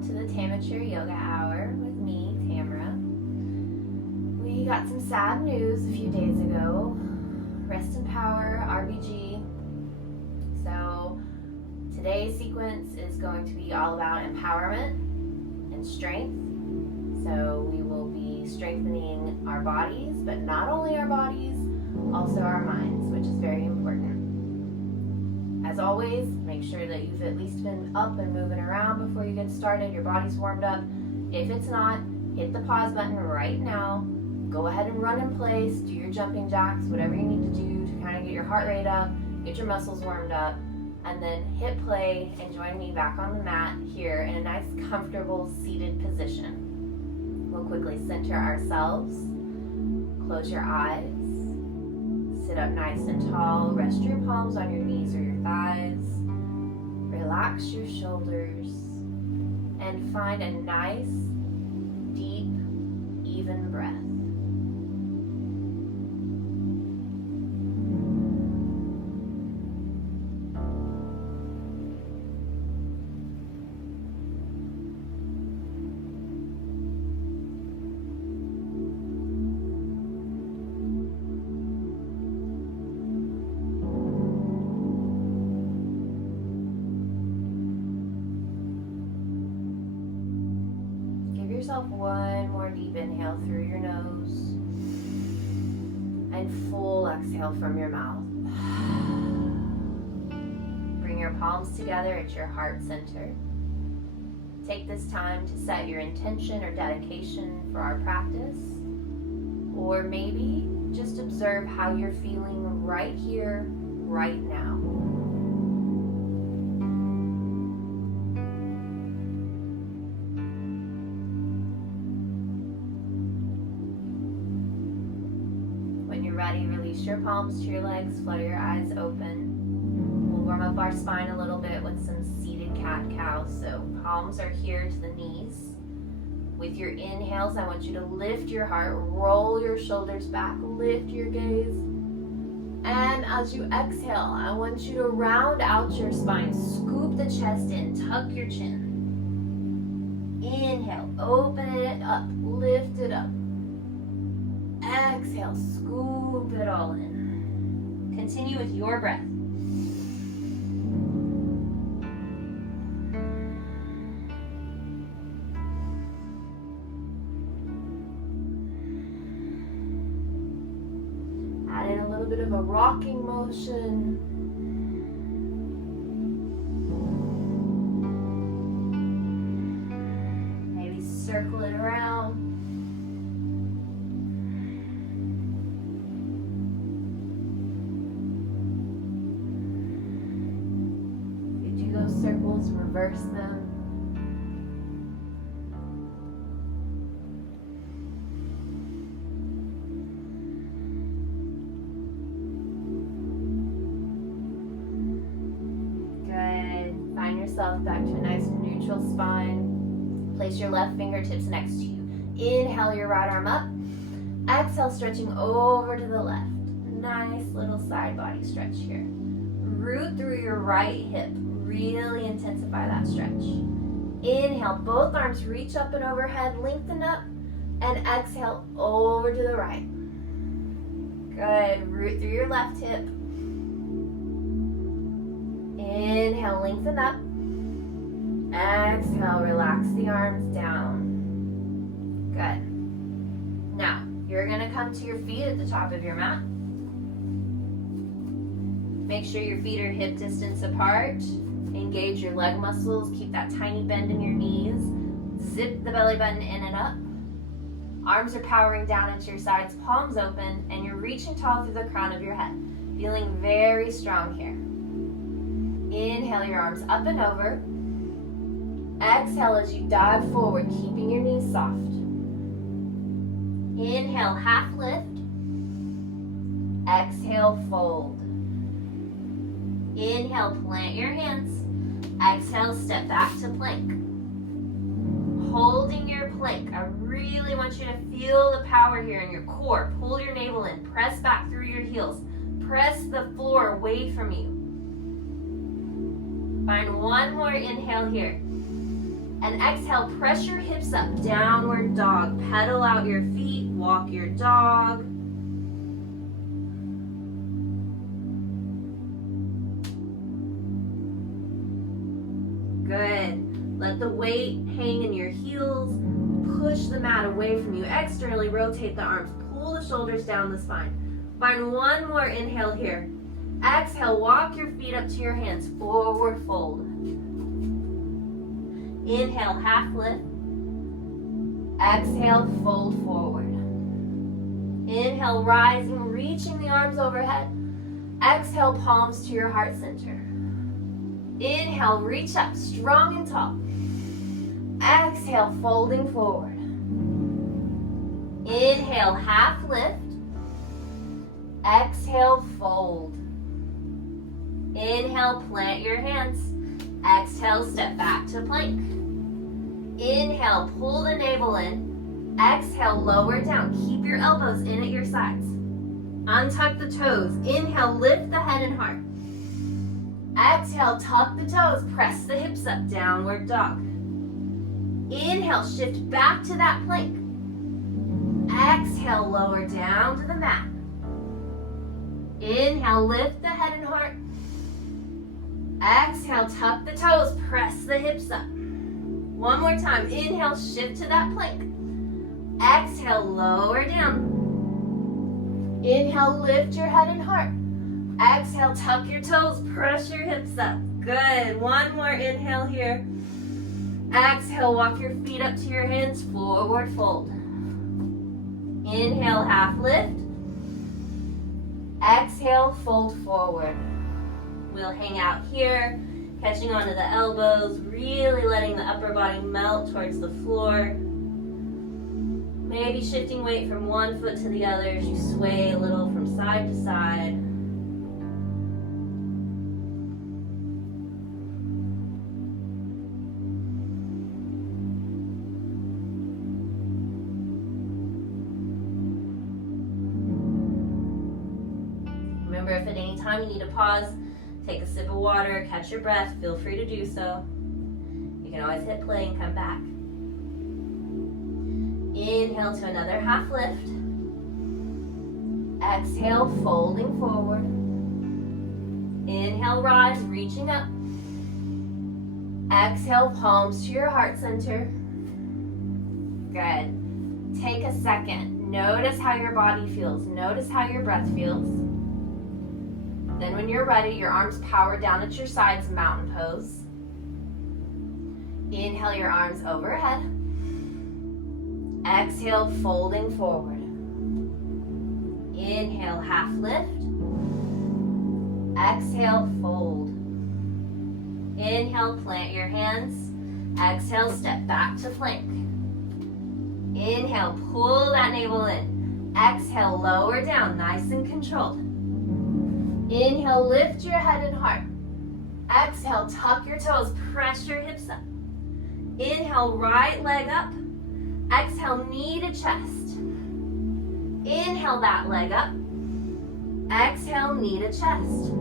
welcome to the Tamateur Yoga Hour with me, Tamara. We got some sad news a few days ago. Rest in power, RBG. So today's sequence is going to be all about empowerment and strength. So we will be strengthening our bodies, but not only our bodies, also our minds, which is very important. As always, make sure that you've at least been up and moving around before you get started. Your body's warmed up. If it's not, hit the pause button right now. Go ahead and run in place, do your jumping jacks, whatever you need to do to kind of get your heart rate up, get your muscles warmed up, and then hit play and join me back on the mat here in a nice, comfortable, seated position. We'll quickly center ourselves, close your eyes, sit up nice and tall, rest your palms on your knees or your thighs, relax your shoulders, and find a nice, deep, even breath. Yourself one more deep inhale through your nose and full exhale from your mouth. Bring your palms together at your heart center. Take this time to set your intention or dedication for our practice, or maybe just observe how you're feeling right here, right now. Ready, release your palms to your legs, flutter your eyes open. We'll warm up our spine a little bit with some seated cat-cow. So palms are here to the knees. With your inhales, I want you to lift your heart, roll your shoulders back, lift your gaze. And as you exhale, I want you to round out your spine, scoop the chest in, tuck your chin. Inhale, open it up, lift it up. Exhale, scoop it all in. Continue with your breath. Add in a little bit of a rocking motion. Maybe circle it around. Circles, reverse them. Good. Find yourself back to a nice neutral spine. Place your left fingertips next to you. Inhale your right arm up. Exhale, stretching over to the left. Nice little side body stretch here. Root through your right hip. Really intensify that stretch. Inhale, both arms reach up and overhead, lengthen up, and exhale over to the right. Good. Root through your left hip. Inhale, lengthen up. Exhale, relax the arms down. Good. Now, you're going to come to your feet at the top of your mat. Make sure your feet are hip distance apart. Engage your leg muscles, keep that tiny bend in your knees. Zip the belly button in and up. Arms are powering down into your sides, palms open, and you're reaching tall through the crown of your head. Feeling very strong here. Inhale your arms up and over. Exhale as you dive forward, keeping your knees soft. Inhale, half lift. Exhale, fold. Inhale, plant your hands. Exhale, step back to plank. Holding your plank, I really want you to feel the power here in your core. Pull your navel in, press back through your heels. Press the floor away from you. Find one more inhale here. And exhale, press your hips up, downward dog. Pedal out your feet, walk your dog. Good. Let the weight hang in your heels. Push the mat away from you. Externally rotate the arms. Pull the shoulders down the spine. Find one more inhale here. Exhale, walk your feet up to your hands. Forward fold. Inhale, half lift. Exhale, fold forward. Inhale, rising, reaching the arms overhead. Exhale, palms to your heart center. Inhale, reach up, strong and tall. Exhale, folding forward. Inhale, half lift. Exhale, fold. Inhale, plant your hands. Exhale, step back to plank. Inhale, pull the navel in. Exhale, lower down. Keep your elbows in at your sides. Untuck the toes. Inhale, lift the head and heart. Exhale, tuck the toes. Press the hips up, downward dog. Inhale, shift back to that plank. Exhale, lower down to the mat. Inhale, lift the head and heart. Exhale, tuck the toes, press the hips up. One more time. Inhale, shift to that plank. Exhale, lower down. Inhale, lift your head and heart. Exhale, tuck your toes, press your hips up. Good. One more inhale here. Exhale, walk your feet up to your hands, forward fold. Inhale, half lift. Exhale, fold forward. We'll hang out here, catching onto the elbows, really letting the upper body melt towards the floor. Maybe shifting weight from one foot to the other as you sway a little from side to side. Remember, if at any time you need to pause, take a sip of water, catch your breath, feel free to do so. You can always hit play and come back. Inhale to another half lift. Exhale, folding forward. Inhale, rise, reaching up. Exhale, palms to your heart center. Good. Take a second. Notice how your body feels. Notice how your breath feels. Then when you're ready, your arms power down at your sides, mountain pose. Inhale your arms overhead. Exhale, folding forward. Inhale, half lift. Exhale, fold. Inhale, plant your hands. Exhale, step back to plank. Inhale, pull that navel in. Exhale, lower down, nice and controlled. Inhale, lift your head and heart. Exhale, tuck your toes, press your hips up. Inhale, right leg up. Exhale, knee to chest. Inhale that leg up. Exhale, knee to chest.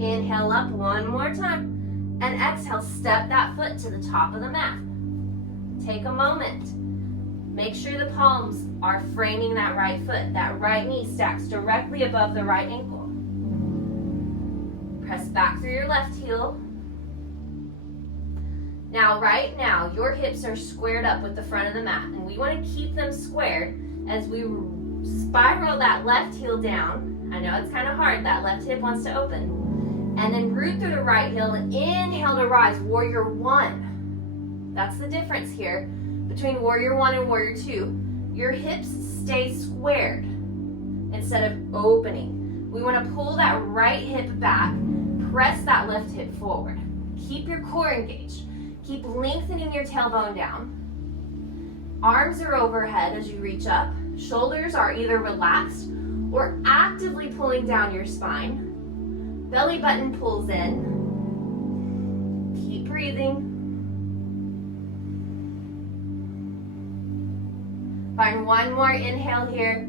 Inhale up one more time. And exhale, step that foot to the top of the mat. Take a moment. Make sure the palms are framing that right foot. That right knee stacks directly above the right ankle. Press back through your left heel. Now, right now, your hips are squared up with the front of the mat, and we want to keep them squared as we spiral that left heel down. I know it's kind of hard, that left hip wants to open. And then root through the right heel and inhale to rise, warrior one. That's the difference here between warrior one and warrior two. Your hips stay squared instead of opening. We want to pull that right hip back, press that left hip forward. Keep your core engaged. Keep lengthening your tailbone down. Arms are overhead as you reach up. Shoulders are either relaxed or actively pulling down your spine. Belly button pulls in. Keep breathing. Find one more inhale here.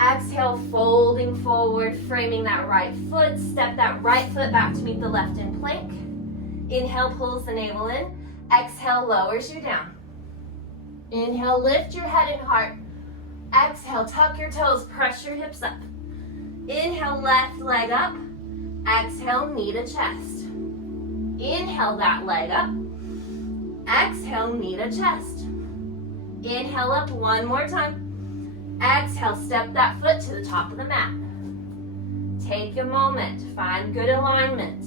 Exhale, folding forward, framing that right foot. Step that right foot back to meet the left in plank. Inhale, pulls the navel in. Exhale, lowers you down. Inhale, lift your head and heart. Exhale, tuck your toes, press your hips up. Inhale, left leg up. Exhale, knee to chest. Inhale that leg up. Exhale, knee to chest. Inhale up one more time. Exhale, step that foot to the top of the mat. Take a moment, find good alignment.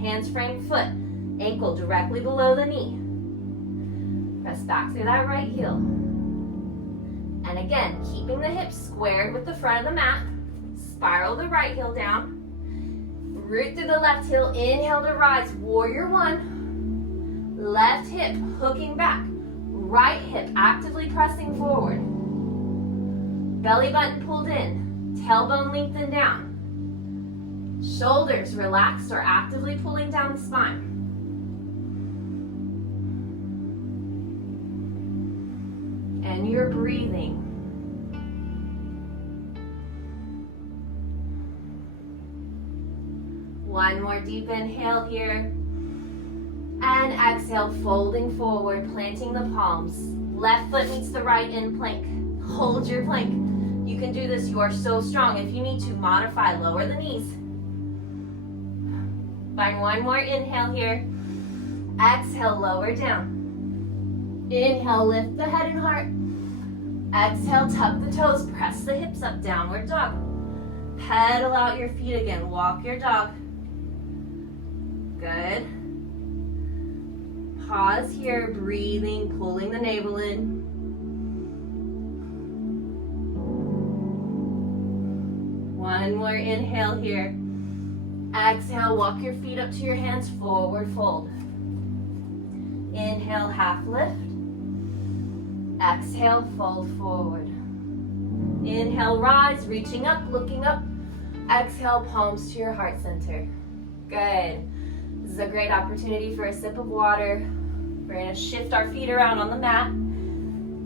Hands frame foot, ankle directly below the knee. Press back through that right heel. And again, keeping the hips squared with the front of the mat. Spiral the right heel down. Root through the left heel, inhale to rise, warrior one. Left hip hooking back, right hip actively pressing forward. Belly button pulled in, tailbone lengthened down. Shoulders relaxed or actively pulling down the spine. And you're breathing. One more deep inhale here. And exhale, folding forward, planting the palms. Left foot meets the right in plank. Hold your plank. You can do this, you are so strong. If you need to modify, lower the knees. Find one more inhale here. Exhale, lower down. Inhale, lift the head and heart. Exhale, tuck the toes, press the hips up, downward dog. Pedal out your feet again, walk your dog. Good. Pause here, breathing, pulling the navel in. One more inhale here. Exhale, walk your feet up to your hands, forward fold. Inhale, half lift. Exhale, fold forward. Inhale, rise, reaching up, looking up. Exhale, palms to your heart center. Good. This is a great opportunity for a sip of water. We're going to shift our feet around on the mat.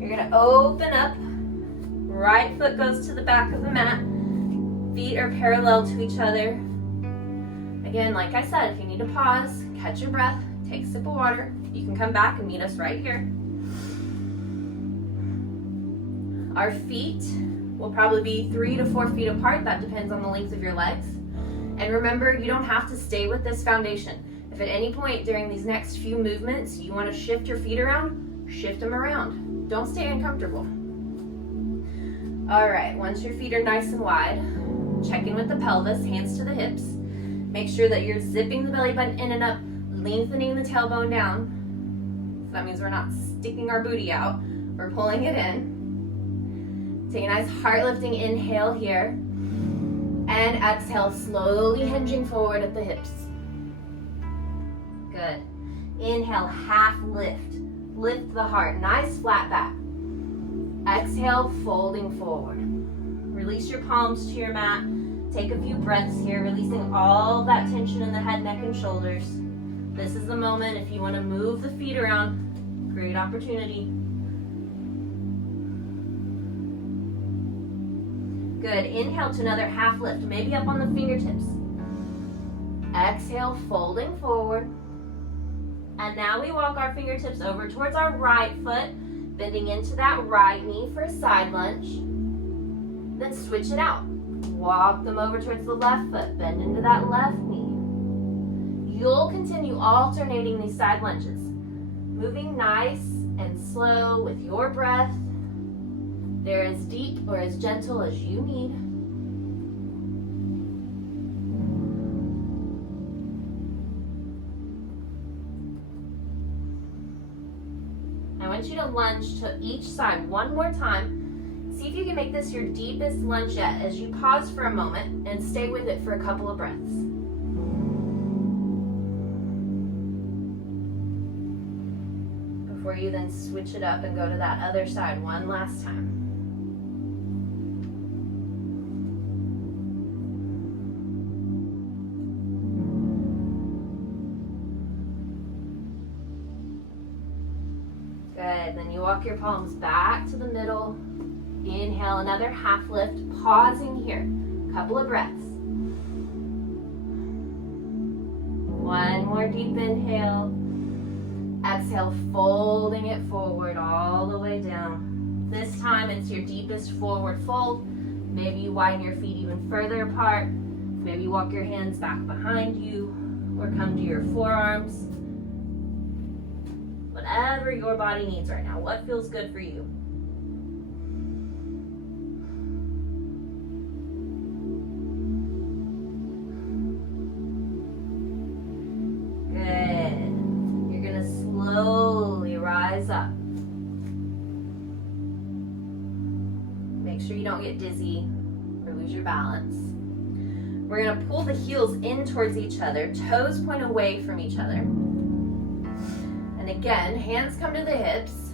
You're going to open up. Right foot goes to the back of the mat. Feet are parallel to each other. Again, like I said, if you need to pause, catch your breath, take a sip of water, you can come back and meet us right here. Our feet will probably be 3 to 4 feet apart. That depends on the length of your legs. And remember, you don't have to stay with this foundation. If at any point during these next few movements you want to shift your feet around, shift them around. Don't stay uncomfortable. All right, once your feet are nice and wide, check in with the pelvis, hands to the hips. Make sure that you're zipping the belly button in and up, lengthening the tailbone down. So that means we're not sticking our booty out, we're pulling it in. Take a nice heart-lifting inhale here. And exhale, slowly hinging forward at the hips. Good. Inhale, half lift. Lift the heart, nice flat back. Exhale, folding forward. Release your palms to your mat. Take a few breaths here, releasing all that tension in the head, neck, and shoulders. This is the moment if you want to move the feet around. Great opportunity. Good. Inhale to another half lift, maybe up on the fingertips. Exhale, folding forward. And now we walk our fingertips over towards our right foot, bending into that right knee for a side lunge. Then switch it out. Walk them over towards the left foot, bend into that left knee. You'll continue alternating these side lunges, moving nice and slow with your breath. They're as deep or as gentle as you need. I want you to lunge to each side one more time. See if you can make this your deepest lunge yet as you pause for a moment and stay with it for a couple of breaths. Before you then switch it up and go to that other side one last time. Good, then you walk your palms back to the middle. Inhale, another half lift, pausing here. Couple of breaths. One more deep inhale. Exhale, folding it forward all the way down. This time it's your deepest forward fold. Maybe you widen your feet even further apart. Maybe you walk your hands back behind you or come to your forearms. Whatever your body needs right now. What feels good for you? Slowly rise up. Make sure you don't get dizzy or lose your balance. We're going to pull the heels in towards each other. Toes point away from each other. And again, hands come to the hips.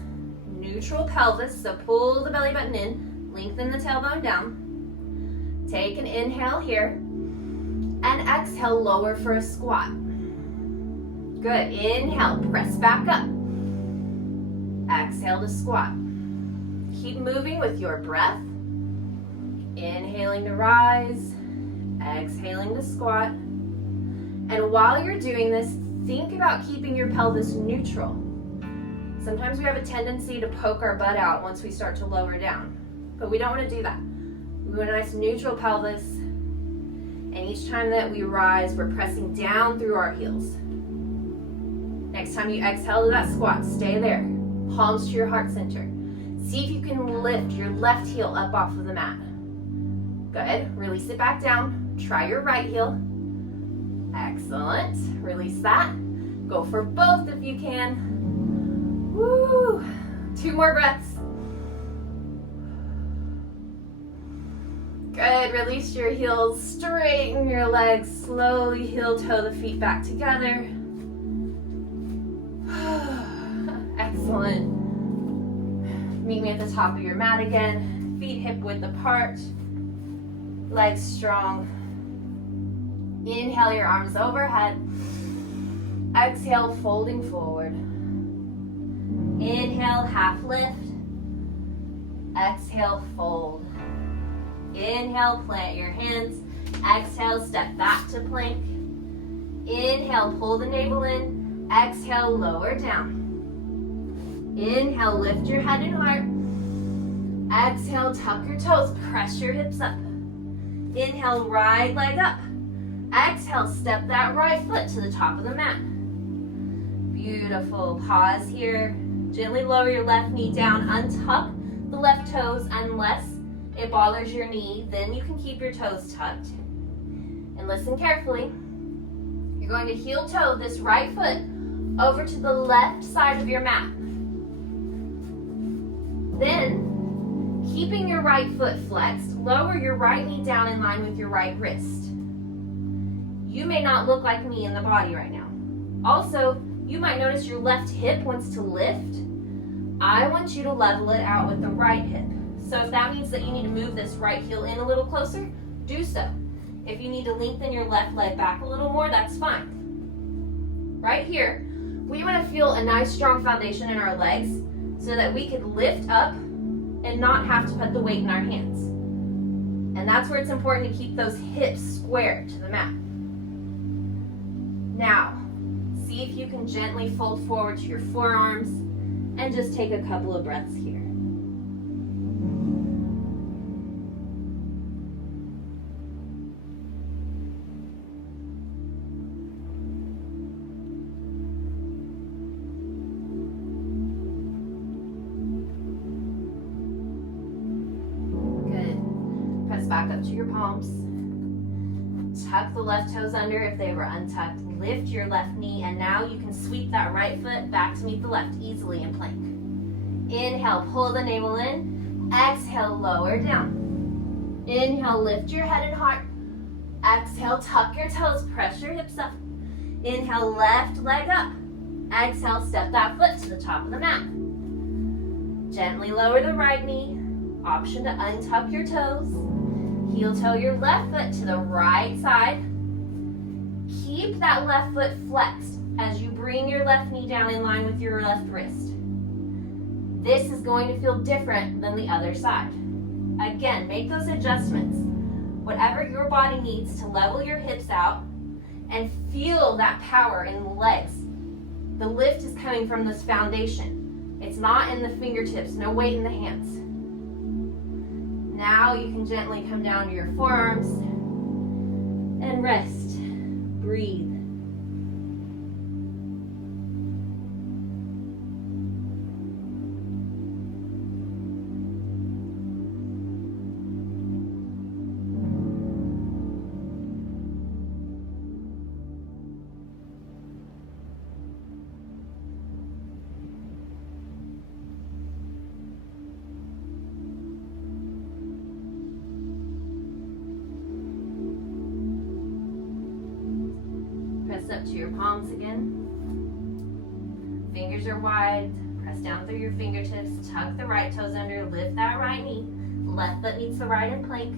Neutral pelvis, so pull the belly button in. Lengthen the tailbone down. Take an inhale here. And exhale, lower for a squat. Good. Inhale, press back up. Exhale to squat. Keep moving with your breath. Inhaling to rise. Exhaling to squat. And while you're doing this, think about keeping your pelvis neutral. Sometimes we have a tendency to poke our butt out once we start to lower down. But we don't want to do that. We want a nice neutral pelvis. And each time that we rise, we're pressing down through our heels. Next time you exhale to that squat, stay there. Palms to your heart center. See if you can lift your left heel up off of the mat. Good. Release it back down. Try your right heel. Excellent. Release that. Go for both if you can. Woo. 2 more breaths. Good. Release your heels. Straighten your legs. Slowly heel toe the feet back together. Excellent. Meet me at the top of your mat again. Feet hip width apart. Legs strong. Inhale your arms overhead. Exhale, folding forward. Inhale, half lift. Exhale, fold. Inhale, plant your hands. Exhale, step back to plank. Inhale, pull the navel in. Exhale, lower down. Inhale, lift your head and heart. Exhale, tuck your toes, press your hips up. Inhale, right leg up. Exhale, step that right foot to the top of the mat. Beautiful. Pause here. Gently lower your left knee down. Untuck the left toes unless it bothers your knee. Then you can keep your toes tucked. And listen carefully. You're going to heel toe this right foot over to the left side of your mat. Then, keeping your right foot flexed, lower your right knee down in line with your right wrist. You may not look like me in the body right now. Also, you might notice your left hip wants to lift. I want you to level it out with the right hip. So if that means that you need to move this right heel in a little closer, do so. If you need to lengthen your left leg back a little more, that's fine. Right here, we want to feel a nice strong foundation in our legs so that we can lift up and not have to put the weight in our hands. And that's where it's important to keep those hips square to the mat. Now, see if you can gently fold forward to your forearms and just take a couple of breaths here. Back up to your palms. Tuck the left toes under if they were untucked. Lift your left knee, and now you can sweep that right foot back to meet the left easily in plank. Inhale, pull the navel in. Exhale, lower down. Inhale, lift your head and heart. Exhale, tuck your toes, press your hips up. Inhale, left leg up. Exhale, step that foot to the top of the mat. Gently lower the right knee. Option to untuck your toes. Heel toe your left foot to the right side. Keep that left foot flexed as you bring your left knee down in line with your left wrist. This is going to feel different than the other side. Again, make those adjustments. Whatever your body needs to level your hips out and feel that power in the legs. The lift is coming from this foundation. It's not in the fingertips, no weight in the hands. Now you can gently come down to your forearms and rest. Breathe. Press up to your palms again. Fingers are wide. Press down through your fingertips. Tuck the right toes under. Lift that right knee. Left foot meets the right in plank.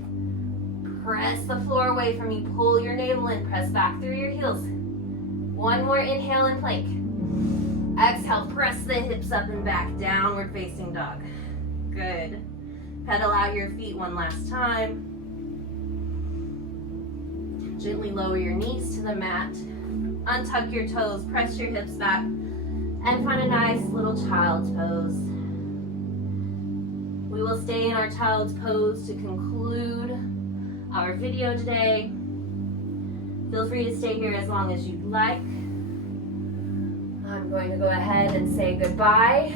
Press the floor away from you. Pull your navel in. Press back through your heels. One more inhale in plank. Exhale. Press the hips up and back. Downward facing dog. Good. Pedal out your feet one last time. Gently lower your knees to the mat. Untuck your toes, press your hips back, and find a nice little child's pose. We will stay in our child's pose to conclude our video today. Feel free to stay here as long as you'd like. I'm going to go ahead and say goodbye.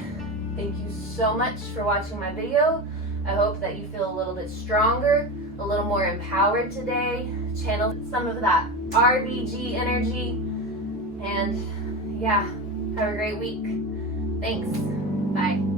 Thank you so much for watching my video. I hope that you feel a little bit stronger, a little more empowered today. Channel some of that RBG energy. And yeah, have a great week. Thanks. Bye.